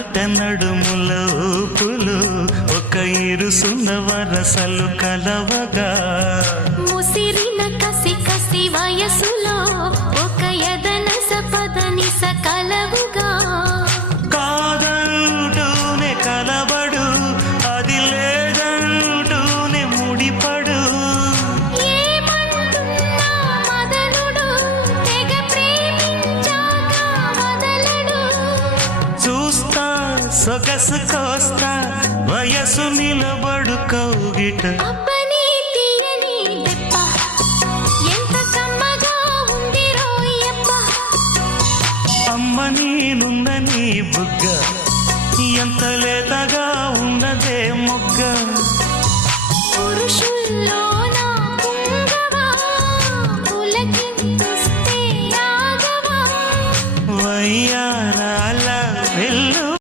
పాట నడుముల ఊపులు ఒక ఇరుసున్న వరసలు కలవగా ముసిరిన కసి కసి వయసులో ఒక యదన సపదని సకలవుగా కాదంటూనే కలబడు అది లేదంటూనే ముడిపడు ఏమంటున్నా మదనుడు తెగ ప్రేమించాక వదలడు చూస్తా సొగసు కోస్తా వయసు నిలబడు కౌగిట అబ్బని తీయని దెబ్బ ఎంత కమ్మగా ఉంది రోయప్ప అమ్మ నేనున్న నీ బుగ్గ ఎంత లేతగా ఉన్నదే మొగ్గ పురుషుల